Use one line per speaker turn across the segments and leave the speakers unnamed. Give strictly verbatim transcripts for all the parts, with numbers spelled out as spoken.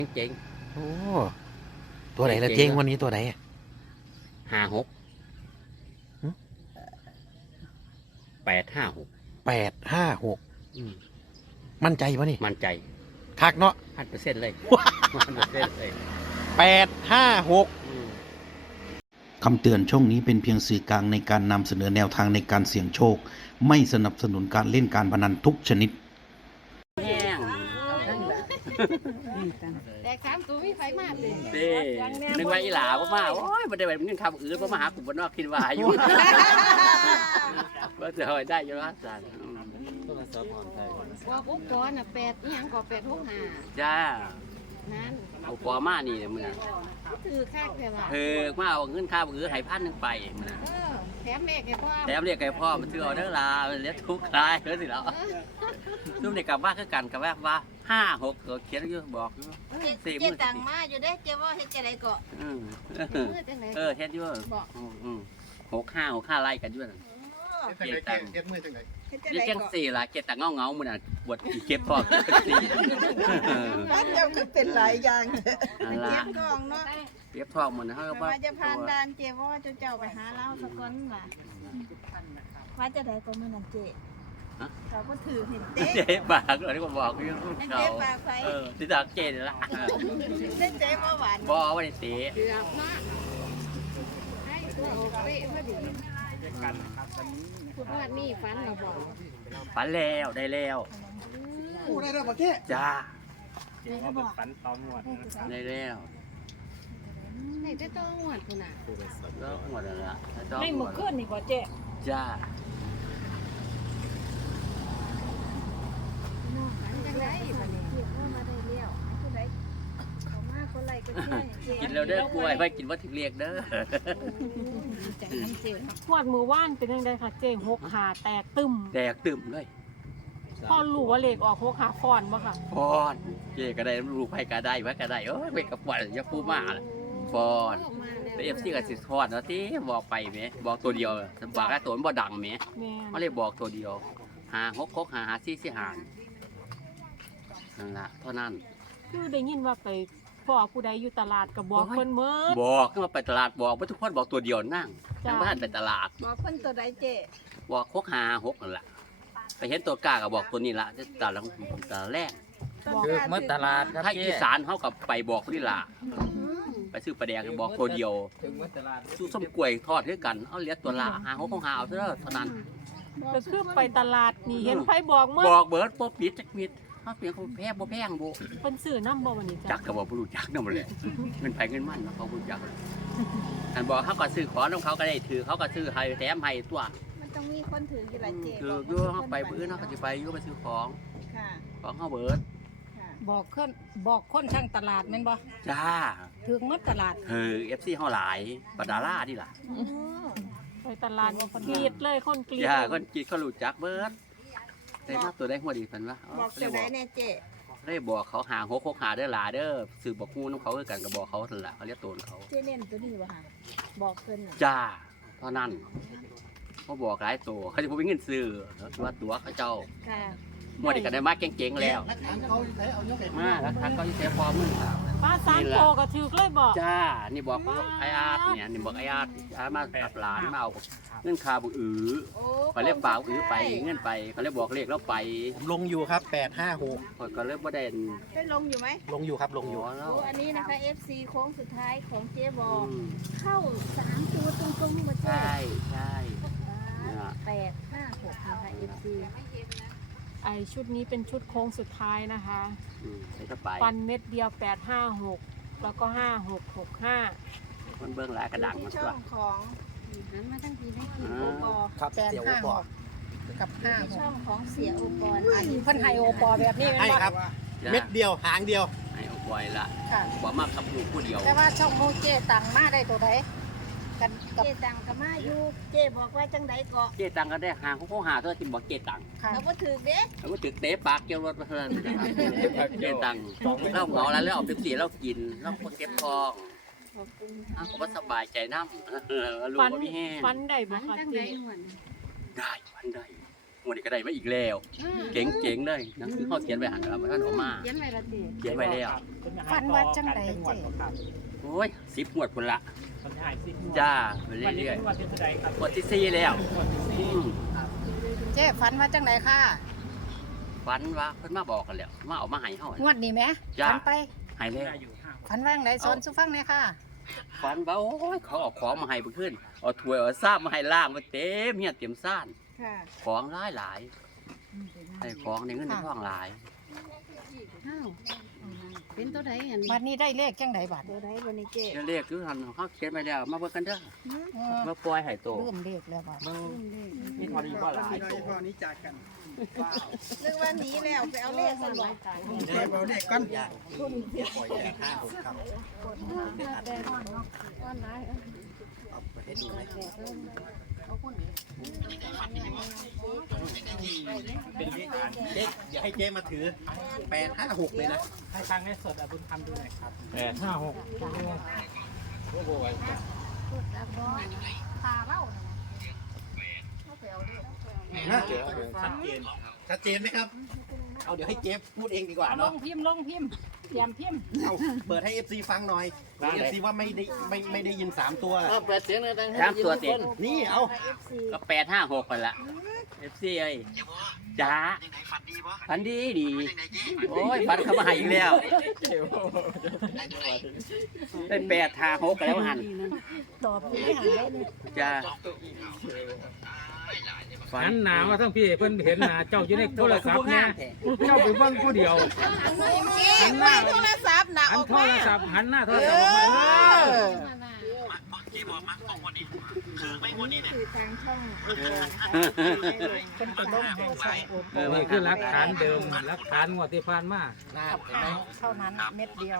เจ๋ง
โอ้ตัวไหนละเจ๊งวันนี้ตัวไหน
ห้าหกแปดห้าหก
แปดห้าหกมั่นใจปะนี่
มั่นใจ
คักเนาะ
พันเปอร์เซ็นต์เลยพันเปอร์เซ็นต์เลย
แปดห้าหกคำเตือนช่องนี้เป็นเพียงสื่อกลางในการนำเสนอแนวทางในการเสี่ยงโชคไม่สนับสนุนการเล่นการพนันทุกชนิด
แห้ง
แต่สามตัวมีไฟมากเลย
เด้นึกว่าอีหลาบ่มาโอ้ยบ่ได้แบบเงินคำอื่นบ่มาหากลุ่มบ่นอกคิดว่าอยู่ว่าจะเอาได้อยู่ว่าซั่น
ว่าปุ๊บก่อนน่ะแปดอีหยังก็แปดหกห้า
จ้า
นั่น
เอาปอมานี่มื้อน่ะ
ถือค่าแค่ว่า
เออมาเอาเงินค่าอื่นให้พันนึงไปมื้อน่ะ
เออแถมแม่แกพ่อ
แถมเรียกไก่พ่อมันซื้อเอาเด้อล่ะเลี้ยงทุกข์คลายเด้อสิแล้วซุ่มนี่กลับว่าคือกันกับว่าว่าห้า หกก็เขียนอยู่บอกอยู่สี่มื้อ
ตังมาอยู่เด้เจ้าว่าเฮ็ดจังได๋ก็
อือเออเฮ็ดอยู่บอกอือหก ห้า หก ห้าไล่กันอยู่นั่น
เฮ็ดจังได๋เฮ็ดมือจังได๋
เฮ็ดจังสี่ล่ะเก็บตังเงาๆมื้อน่ะบวชเก็บทองสี่
บ้านเจ้าก็เป็นหลายอย่างเ
จ็
บกองเนาะ
เก็บทองมื้อน่ะเฮาก็
ว่าจะผ่านด่านเจ้ว่าเจ้าเจ้าไปหาเราสักคนล่ะว่าจะได้ก็มื้อนั้นเจ้เขาก็ถือเห็นเต๊ะ
เจ๊ปากเลยที่ผมบอกอยู่เขา
เจ๊ปากไฟ
เออที่ตากเจ๊นี่ล่ะ
เจ๊เจ๊บ่หวาน
บ่บ่ได้เตะ
เกือบมากให้ตัวโอเป๊ะพอดีคุณว่านี่ฝันเราบอก
ฝันแล้วได้แล้ว
โอ้ได้แล้วบ่แก่
จ้า
เจ๊ว่าเป็นฝันตอนงวด
ได้แล้ว
ไหนจะต้องหวดคุณน่ะ
แล้วหมดแล้วล่ะ
ไม่หมดขึ้นนี่บ่เจ๊
จ้ากินแล้วเด้อกล้วยไปกินว่าถึงเรียกเด้อ
ขวดมือว่านเป็นยังไงคะเจ๊หกขาแตกตึม
แตกตึมเลย
พ่อรู้ว่าเหล็กออกหกขาฟอนบ่ค่ะ
ฟอนเจ๊ก็ได้รู้ไปก็ได้ไว้ก็ได้เออไปกับฟอนอย่าพูดมาฟอนแล้วเอฟซีกับสิฟอนนะที่บอกไปไหมบอกตัวเดียวบอกแค่ตัวมันบ่ดังไหมเขาเลยบอกตัวเดียวหาหกหกหาหาซี่ซี่หานนั่นละเท่านั้น
คือได้ยินว่าไปพ่อผู้ใดอยู่ตลาดกับบอกคนเมื่อ
บอกขึ้นมาไปตลาดบอกว่าทุกคนบอกตัวเดียวนั่งทั้งบ้านไปตลาด
บอกคนตัวใดเจ๊
บอกหกหาหกนั่นแหละไปเห็นตัวกล้าก็บอกตัวนี้ละตลาดตลาดแรก
คือเมื่อตลาด
ถ้าอีสานเขากับไปบอกนี่ละไปซื้อปลาแดงบอกตัวเดียวสู้ส้มกล้วยทอดด้วยกันเอาเลี้ยงตัวละหาหกของหาเอาเท่าเท่านั้น
ก็คือไปตลาดนี่เห็นไฟบอกเมื่อ
บอกเบิร์ดป๊อปปิดจักมิดเขาเปลี่ยนเขาแพงบ่แพงบ่
เป็นสื่อน้ำบ่วันนี้
จักกับบ่รู้จักนั่นเลยเงินไผเงินมันเขาบ่รู้จักอันบอกเขาก็ซื้อของของเขาก็ได้ถือเขาก็ซื้อให้แถมให้ตัว
มันต้องมีคนถืออยู่หลายเจ๊
คืออยู่เขาไปบื้อเนาะเขาจะไปอยู่ไปซื้อของของเขาเบิร์ด
บอกคนบอกคนทางตลาดแม่นบ่
จ้า
ถึงมัดตลาด
เออ เอฟ ซี เฮาหลายปดาราดิล่ะ
ไปตลาดกรีดเลยคนกรีด
จ้าคนกรีดเขารู้จักเบิร์ดได้มาตัวได้หัวดีเพิ่นว่า
บอกตัวใดแน่เจ๊
ได้บอกเขาหาหกหกหาเด้อหลาเด้อสื่อบอกฮู้นำเขาคือกันก็บอกเขานั่นแหละเขาเรียกตัวเขา
เจ๊เน้นตัวนี้บ่ค่ะบอกเพิ่นน่ะ
จ้าเท่านั้นเขาบอกหลายตัวเขาจะบ่มีเงินซื้อว่าตัวเขาเจ้าค่ะหมดอีกก็ได้มาเก่งๆแล้วมาแล้วทางเขาจะเสียพอมึง
ป้าสามโตก็ถือเลยบอก
จ้านี่บอกไออาร์ตเนี่ยนี่บอกไออาร์ตอาร์ตมาตับหลานมาเอาเงินคาบุอือไปเรียกเปล่าอือไปเงินไปเขาเรียกบอกเรียกแล้วไป
ผมลงอยู่ครับแปดห้าหก
ก็เรียกว่าเด่น
ได้ลงอยู่ไหม
ลงอยู่ครับลงอยู่
อันนี้นะคะ เอฟ ซี โค้งสุดท้ายของเจ๊บอกเข้าสามตัวตรงๆมาเจ๊
ใช่ใช่
แปดห้าหกนะคะ เอฟ ซี
ไอชุดนี้เป็นชุดโค้งสุดท้ายนะคะฟันเม็ดเดียวแปดห้าหกแล้วก็ห้าหกหกห้า
คนเบื้องหลายกระดังมา
ช่องของ
หันมาทั้งทีได้กิน
โอปอ
ครับเสี่ยวโอปอ
กับห้าช่องของเสียโอปอ
เพิ่นไฮโอปอแบบนี้
ให้ครับเม็ดเดียวหางเดียว
ให้โอปอยละบอกมากกับลูกผู้เดียว
แต่ว่าช่องโมเจตังมาได้ตัวไหนกันเจตังกับมาอยู่เจบอกว่าจังไดเกาะ
เจตังก็ได้หางเขาเขาหาเท่าที่บอกเจตัง
เขาก็ถือเด้
เขาก็ถือเตะปากเกี่ยวรถมาเท่านั้นเจตังเราเหงาแล้วแล้วเอาเป็นสีเรากินเราก็เก็บทองเขาก็สบายใจน้ำ
ฟันฟันได้บ่คะเจ
ได้ฟันได้งวดนี้ก็ได้มาอีกแล้วเก๋งๆเลยหนังสือเขาเขียนไว้หันแล้วมันออกมา
เขียนไว้ละติ
เขียนไว้แล้ว
ฝันว่าจังไดเจ๊
โอ้ยสิบงวดพุ่นละ
คนหายสิ
จ้าไป
วันนี้
เรื่อย
วันเป็นไรครับ
ๆงวดที่สี่แล้วอืม
เจ๊ฝันว่าจังไดค่ะ
ฝันว่าเพิ่นมาบอกกันแล้วมาเอามาให้เฮาง
วดนี้แหม
จ้ะ
ฝันไป
ให้แล้ว
อยู่ห้า
ฝันว่าจังไดสอนสุฟังหน่อยค่ะ
ฝันว่าโอ้ยเขาเอาของมาให้เพิ่นเอาถ้วยเอาซ้ำมาให้ล่างมาเต็มเฮียเต็มซ่าน
ค่ะ
ของหลายหลายได้ของในเงินในทองหลาย
อ้าวเป็นตัวใดอัน
วันนี้ได้เลขจังไดบัด
ตัวใดวันนี้เจ๊
เรียกคือทันเขาเขียนไปแล้วมาเบิ่งกันเด้อ
เออ
มาปล่อยให้โต
ลืมเลขแล้วบัด
เบิ่งมีทอนี้บ่หลายโต
พ่อนี้จากกัน
นึกว่าหนีแล้วไปเอาเลขซะบ่
เดี๋ยวเราเด็กกัน
ก้อนหลาย
เป็นเลขอ่าน
เจ๊อย่าให้เจ๊มาถือแปดห้าหกเลยนะ
ให้ทางให้สดอ่ะบุญทำดูหน่อยครับแปดห้าหก
ตาเล่า
นะชัดเจนชัดเจนไหมครับ เอาเดี๋ยวให้เจ๊พูดเองดีกว่า
ล
เนาะ
งพิมพ์ลงพิมพ์เตรียมพิมพ์
เอาเปิดให้ เอฟ ซี ฟังหน่อย เอฟ ซี ว่าไม่ได้ไม่ไม่ได้ยินสามตัว
เปิดเสียงดังๆสามตัวติด
นี่เอา
ก็แปดห้าหกกันละ เอฟ ซี เอ้ยจ้าฝันดีดีโอ้ยฝันเข้ามาให้อีกแล้วได้แปดห้าหกกันแล้วหัน
ตอบไม่หายเลย
จ้า
หันหนาว่าทั้งพี่เพิ่นเห็นหนาเจ้าอยู่ในโทรศัพท์เนี่ยเจ้าไปเบิ่งผู้เดียว
หันหน้าโทรศัพท์น่ะ
หั
อน อก
โท
มาร
ศัพท์หันหน้าโทรศัพท์ออกมาเออ
คือทางช่อง
เป็น
เป็นต้นให้ช่องโอ
เออ
นี่คือหลักฐานเดิมหลักฐานงวดที่ผ่านมา
กับข้าวเท่านั้นเม็ดเดียว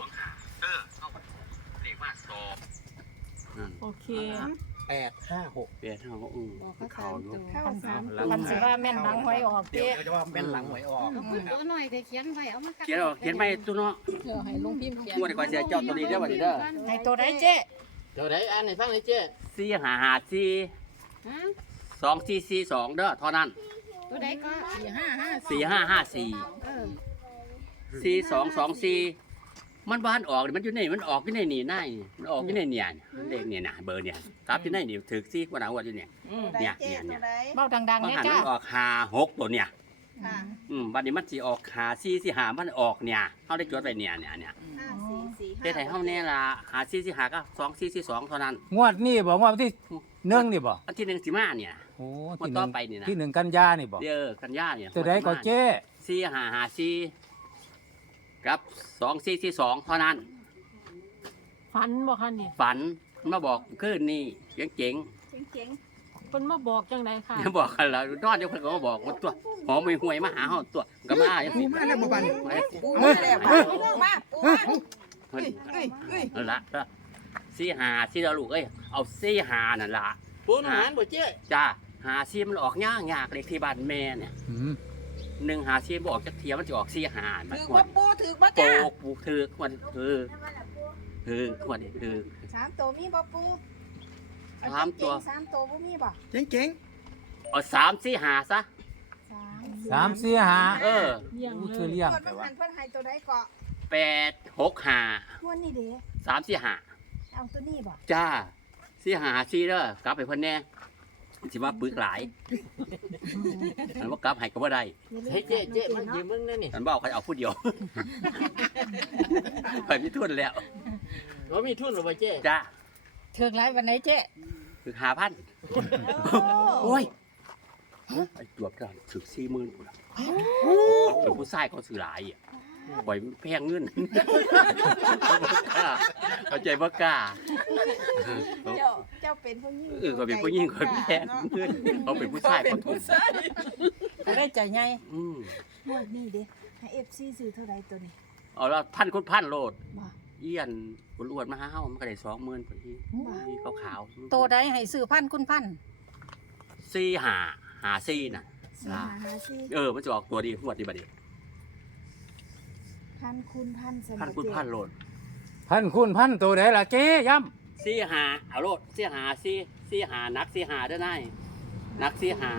โอเค
แปดห้าหก
แปดห้าหกอืมเขาอยู่
เข้าสาม
พันสิว่าแม่นหลังหวยออก
เดี๋ยว
เจ๊
เดี๋ยวจะว่าเป็นหลังหวยออก
ตัวหน่อยแต่เขียนไว้เอามา
เขียนออกเขียนไม่ตัวเนาะ
เดี๋ยวให้ลงพิมพ์เขียน
งวดก่อนเสียเจ้าตัวนี้เด้อวันนี้เด้อ
ให้ตัวได้เจ๊
เดี๋ยวไหนอันไหนฟังเลยเจ้สี่หาหาสี่
ฮะ
สองสี่สี่สองเด้อเท่านั้น
ตัวใดก็สี่ห้าห้า
สี่ห้าห้าสี่
เออ
สี่สองสองสี่มันบ้านออกนี่มันอยู่ในมันออกอยู่ในนี่นายมันออกอยู่ในเนี่ยเลขเนี่ยนะเบอร์เนี่ยครับอยู่ในนี่ถือซี่วันหนาววันอยู่เนี่ย เนี่ยเนี่ยเนี่ย
เบ้าดังๆ
บาง
เนี่ย
หัน
จ้า
มันออกหาหกตัวเนี่ย
ค่ะ
อืมวันนี้มันสิออกหาซี่สิหามันออกเนี่ยเขาได้จดไปเนี่ยเนี่ยเนี่ย
ห้าสี่สี่ห้า
เด้ไทยเฮาเนี่ยละหาซี่สิหาก็สองซี่สิสองเท่านั้น
งวดนี้บอกว่าวันที่หนึ่งนี่บ่
อันที่หนึ่งสิมาเนี่ย
โอ้
งวด
ที่ห
ต่
นึ่
อง ไปนี่นะ
ที่หนึ่งกันยานี่บ่
เด้อกันยาเนี่ย
ตัวใดก็เจ๊
ซี่หาหาซี่กับสองซี่สิสองเท่านั้น
ฝันบ่คะนี่
ฝันมาบอกคืนนี่เจ๋ง
เจ๋ง
เพิ่นมาบอกจังไดค่ะ
ๆจะบอกกันแล้วนอนเดี๋ยวเพิ่นก็มาบอกว่าตัวหอมไม่ห่วยมาหาเฮาตัวก็มาอย่างนี้
มาแล้วบ่บัน
ไป
ๆปูมาแล้วปูมาปูมา
เพิ่นนั่นละก็ซี่หาซี่เราลูกเอ้ยเอาซี่หานั่นล่ะ
ปูนหารบ่เจ๊
จ้าหาซี่มันออกยากยากเลขที่บ้านแม่เนี่ย
อืม
หนึ่งหาซี่บ่ออกจักเทียมันจะออกซี่หามัน
ถือ
คว
ว่าร ปูถือว่า
โป
จ้าก
ปูถือควรถือถือควรถือ
สามตัวมีบ่ปู
สามตัว
สามตัวบ่มีบ่
เจ๋งเจ๋ง
เอาสามซี่หาซะ
สาม
สามสี่ห้า
เออ
เลี้ยง
อู้
เล
ชื่อย เลี้ยง
เพิ่น
แต่
ว่า
ว่า
หันเพิ่นให้ตัวใดเกาะ
แปดหกหา
งวดนี้เด้
สามซี่หา
เอาตัวนี้บ่
จ้าซี่หาซี่เด้อกลับไปเพิ่นแน่สิว่าปึกหลายอันว่ากลับให้ก็บ่ได้
เฮ้ยเจ๊เจ๊มายืมมึงนั่นนี่
อันบ่เอาใครเอาผู้เดียว ข่อยมีทุนแล้ว
ว่ามีทุนหรือบ่เจ๊
จ้า
ถือหลายวันไหนเจ๊
คือหาพันโอ้ยไอ้ตัวกันถึกสี่หมื่นกูละเป็นผู้ชายเขาสื่อหลายอ่ะปล่อยแพงเงินเข้าใจบ่กล้า
เจ้าเจ้าเป็นผู้หญิง
เออก็เป็นผู้หญิงคนแพงเงินเขาเป็นผู้ชายเขาถูก
ก็ได้ใจใหญ่
อืม
งวดนี้เด้ให้ เอฟ ซี ซื้อเท่าใดตัวนี้
เอาละพันคนพันโลด
บ่
เอี้ยนอ้วนๆมาหาเฮามันก็ได้สองหมื่นพอดีที่ขาวๆ
ตัวใดให้ซื้อพันคุณพัน
ซี่หาหาซี่น่ะ
สี่ห้าห้าสี่
เออมันจะออกตัวดีหวดดีบัดนี้
พันคุณพันส
พันคุณพันโลด
พันคุณพันตัวใดล่ะเจ๊ย้
ซี่หาเอาโลดซี่หาซี่ซี่หานักซี่หาได้ไงนักซี่หา
ำ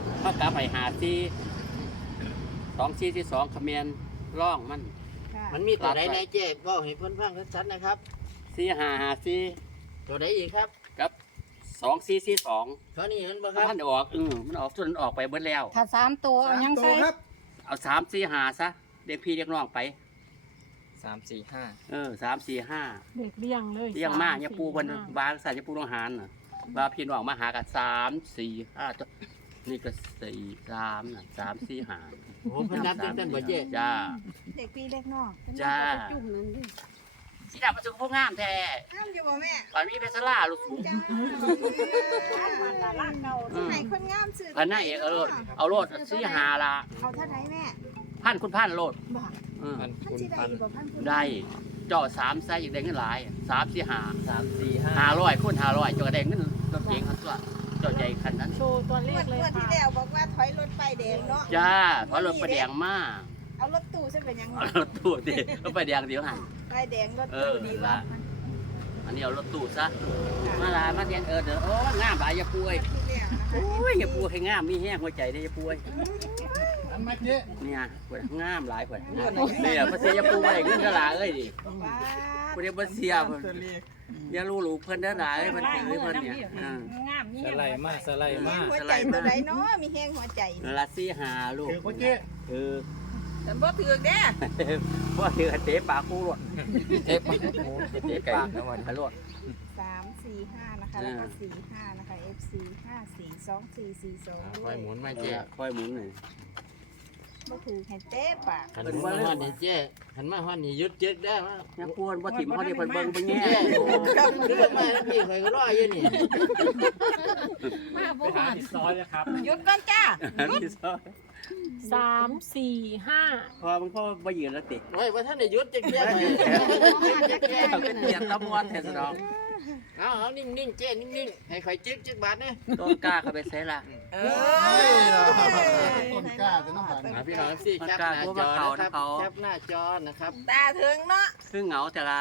เขากลับไปหาซีสองซีที่สองคำเมนร่องมัน
ค่ะ
มันมีตัวใดในเจ๊บอกให้เพิ่นฟังชัดๆนะครับ
ซีหาหาซี
ตัวใดอีกครับ
กับสองซีซีสอง
เท่านี้เห็นบ่ครับ
ท่านออกอือมันออกส่วนมันออกไปเบิดแล้ว
ถ้าสามตัวเอายังใส่
เอาสามสี่หาซะเด็กพี่เรียกน้องไป
สามสี่ห้า
เออสามสี่ห้า
เด็กเลี้ยงเลย
เลี้ยงมาก
ส
เนี่ย
สี่
ปูบน
ห้า
บางสายจะปูต้องหารน่ะบาพี่น้องมาหากันสามสี่ห้าตัวนี่ก็สี่สามน่ะสามสี่ห้า
โอ้เพิ่นนับเต้นๆบ่เจ๊
จ้า
เด็กพี่เล็กน้อง
จ้า
จุ่มนั่นดิ
สีดำมาถึงพวกงามแท้
ห้ามอยู่บ่แม่
ตอนนี้เพชรล่าลูกสูง
จ้ามันละล่างเก่าที่ไหนคนงามสื่อ
อันนั้นเองเอาโลดเอาโลดสี่หาละ
เอาเท่าไหนแม่
พันคุณพันโลด
บอก
เออ
พันสิได้อีกบ่พันคุณ
ได้เจาะสามไซส์อย่างได้เงินหลายสามสี่หา
สามสี่ห้า
ห้าร้อยคูณห้าร้อยเจาะได้เงินรถเก๋งคันตัวเจาะใหญ่คันนั้น
โชว์ตัวเล
งว
ข
ด
เลย
งวดที่
ค่ะ
แล้วบอกว่าถอยรถไปแดงเนาะ
จ้าเพราะรถประแดงมาก
เอารถตู้ใช่เป็นยังไง
เอารถตู้ดิรถประแดงเดี๋ยวหัน
ไปแดงรถ
เอ
ตู้
อ
ดี
ละ
ว่า
อันนี้เอารถตู้ซะมาลามาเรียนเออเด้อโอ้งามหลายอย่าป่วย
ที่แล้วนะคะ
โอ้ยอย่าป่วยให้งามมีแห้งหัวใจได้อย่าป่วย
อันมาเจ๊
เนี่ยปวดงามหลายปวดเนี่ยพระเสียอย่าป่วยเงินเท่าไหร่เอ้ยดิ
ว้า
ผู้เดียวบ่เสียเพิ่นอย่ารู้หลูเพิ่นเด้อหลายเพิ่นถือเพิ่นเนี่ยอืม
งามนี่
สไลด์มาสไลด์มา
หัวใจตัวไหนเนาะมีแห้งหัวใจ
ละสี่หาลูก
ถือบ่เจ๊
เออ
แต่บ่ถือเด้
บ่ถือเตะปากกูรถเตะปากกูเตะปากแล้วมันรถ
สามสี่ห้านะคะแล้วก็สี่ห้านะคะ เอฟ ซี ห้าสี่สองสี่สี่สอง
ค่อยหมุนมา
เจ๊
เจ๊
ค่อยหมุนหน่อย
บ่ถือให้เต้ปาก
หันมาฮอดนี่เจ๊หันมาฮอดนี่หยุดจึกได้มั้ย
อย่าป่วยบ่ถิ่มเฮาได้เพิ่นเบิ่งเบิ่งแง่
ครับคือมาแล้วพี่ข่อยก็รออยู่นี่
มาบ่
ไปหา
หา
ที่ซอยเลยครับ
หยุดก่อนจ้า
ที่ซอย
สามสี่ห้า
พอมึงพ่อบ่ยืนแล้วติ
โอ้ยว่าท่านได้หยุดจักเที่ยไป
เอาเป็นเตียนตะมวนแท้ซะดอก
เอาเอานิ่งๆเจ๊นิ่งๆให้ข่อยจึกจึกบาทนะ
ต้นกล้าเข้าไปใส่ละ
เออ
ต้นกล้าจะน้ำหวาน
อ่าพี่น้องสิแคปหน้าจอนะครับแคปหน้าจอนะครับ
ตาถึงเนาะ
คือเหงาแต่ละ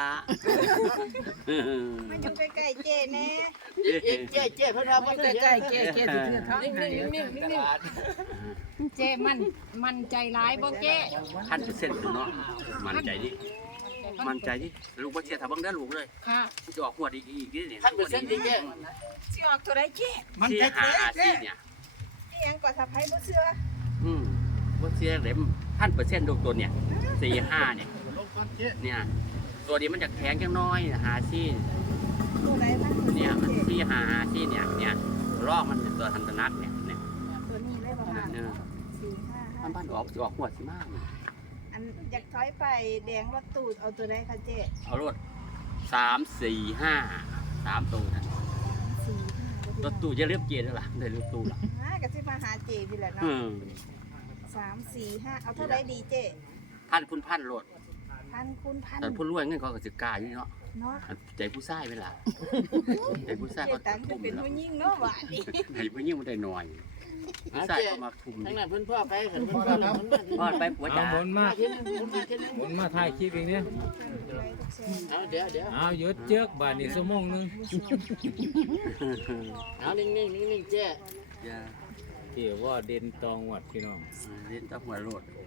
มาอยู่ใกล้ๆเจ้แน่
เจ๊เจ๊เจ๊เพิ่นว่าบ่ทัน
ใกล้ๆเจ๊เจ๊สิถือท้อง
นิ่งๆนิ่งๆนิ่ง
เจ๊มันมันใจร้ายบ่เจ๊
พันเปอร์เซ็นต์เนาะมั่นใจดิมั่นใจดิลูกบ่เสียถ้าเบิ่งได้ลูกเลย
ค่ะ
จะออกหัวดอีกอีกนี่
ๆท่านเปอร์เซ็นต์ดิเจ๊
สิออกตัวใดเจ้
มันจะหาอาชีพเนี่ย
อีหยังก็สะไผบ่เชื่อ
อืมบ่เสียเลยพันเปอร์เซ็นต์ลูกตัวเนี่ยสี่ห้าเนี่ย
ลงก่อนเจ๊
เนี่ยตัวนี้มันจะแข็งจังน้อยหาชีพ
ตัวใดบ้าง
เนี่ยมันสี่หาหาชีพเนี่ยเนี่ยรอกมันเป็นตัวทันตนักเนี่ยเนี่ย
ตัวนี้เลยบ่ค่ะ
เออ
สี่ห้าห้า
มันบ้านออกจะออกหัวสิมาก
อันอยากถอยไปแดงรถตู้เอาตัวใดคะเจ้
เอารถสามสี่ห้าสามตัวนะ
สี่ห้าร
ถตู้จะเรียบเกียร์แล้วล่ะได้รถตู้ล่ะ
ฮะก็สิมาหาเจ้พี่แหละเนาะ
อืม
สามสี่ห้าเอาเท่าใดดีเจ้
พันคุณพันรถ
พันคูณพัน
แต่ผู้รวยเงินเขาก็จะกล้าอยู่เนาะ
เนาะ
ใจผู้ชายไหมล่ะใจผู้ชาย
เจ้
เขา
ตังค์จะ
ทุ่ม
เป็น
แล้ว
ผู้หญิงเนาะหวานดิ
ใจผู้หญิงมันได้หน่อยผู้ชายเขามาทุ่ม
ทั้งนั้นเพิ่นพ่อไปเพิ่นพ่อแล้วเพิ่นมา
พอดไปผัว
เอา
จ๋า
หมุนมา
ทีนึงหมุนมาทีนึง
หมุนมาถ่ายคลิปอีกเนี่ย
เอาเดี๋ยวเดี๋ยว
เอาหยุดเจือกบาทนี่ชั่วโมงหนึง
เอานิ่งๆนิ่งๆเจ๊
อย่า
เกี่ยวว่าเด่นตองวัดพี่น้อง
เล่นตะหัวรถ
โอ้